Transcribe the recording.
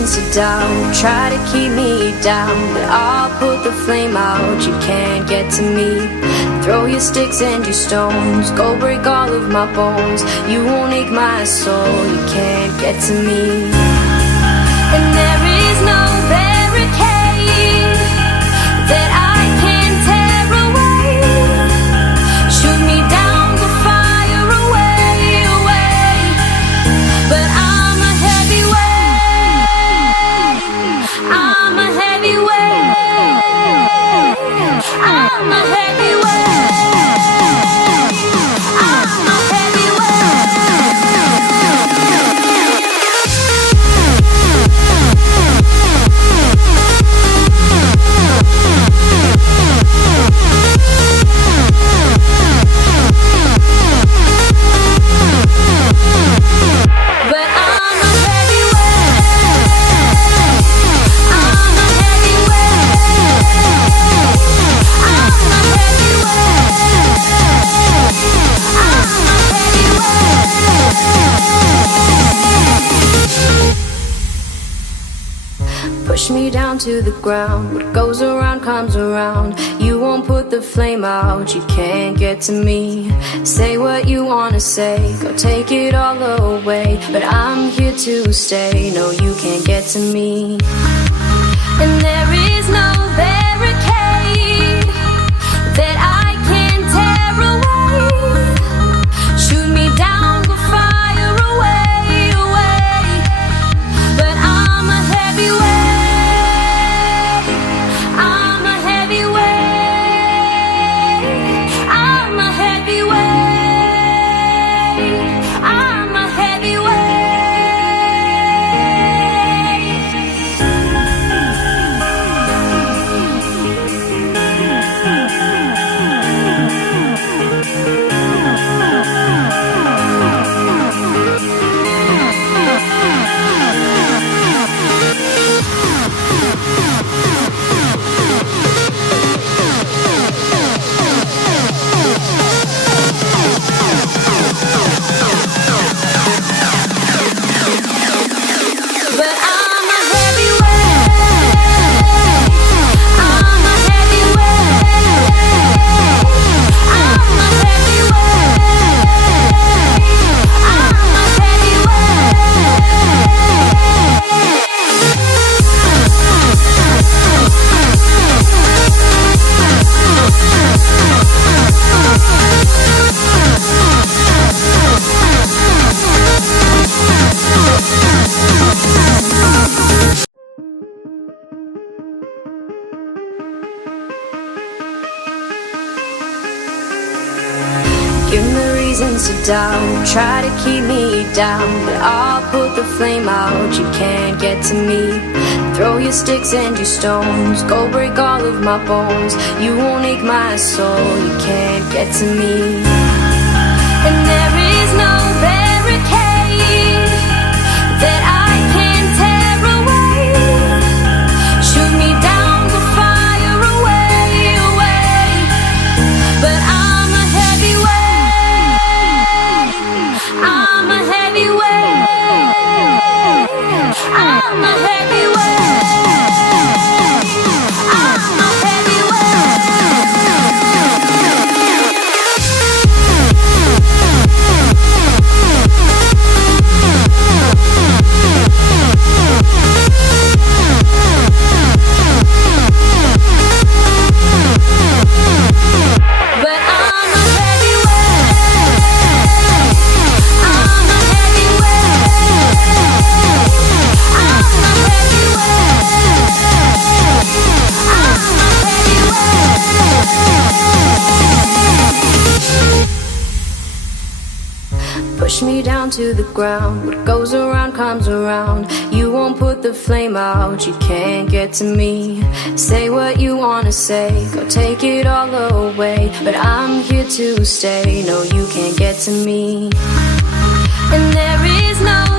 reasons to doubt, try to keep me down, but I'll put the flame out. You can't get to me. Throw your sticks and your stones, go break all of my bones. You won't ache my soul, you can't get to me. And there is no barricade that I can tear away. Shoot me down, go fire away, away. But I'm a heavyweight, I'm a heavyweight, I'm a heavyweight. Push me down to the ground. What goes around comes around. You won't put the flame out, you can't get to me. Say what you wanna say, go take it all away, but I'm here to stay. No, you can't get to me. And there is no barricade that I can tear away. Shoot me down, go fire away, away. But I'm a heavyweight, I'm a heavyweight, I'm a heavyweight, I'm a heavyweight. Give me reasons to doubt, try to keep me down, but I'll put the flame out. You can't get to me. Throw your sticks and your stones, go break all of my bones. You won't ache my soul, you can't get to me. And there is no barricade that I can tear away. Shoot me down, go fire away, away. But I'm a heavyweight, I'm a heavyweight, I'm a heavyweight. Push me down to the ground. What goes around comes around. You won't put the flame out, you can't get to me. Say what you wanna say, go take it all away, but I'm here to stay. No, you can't get to me. And there is no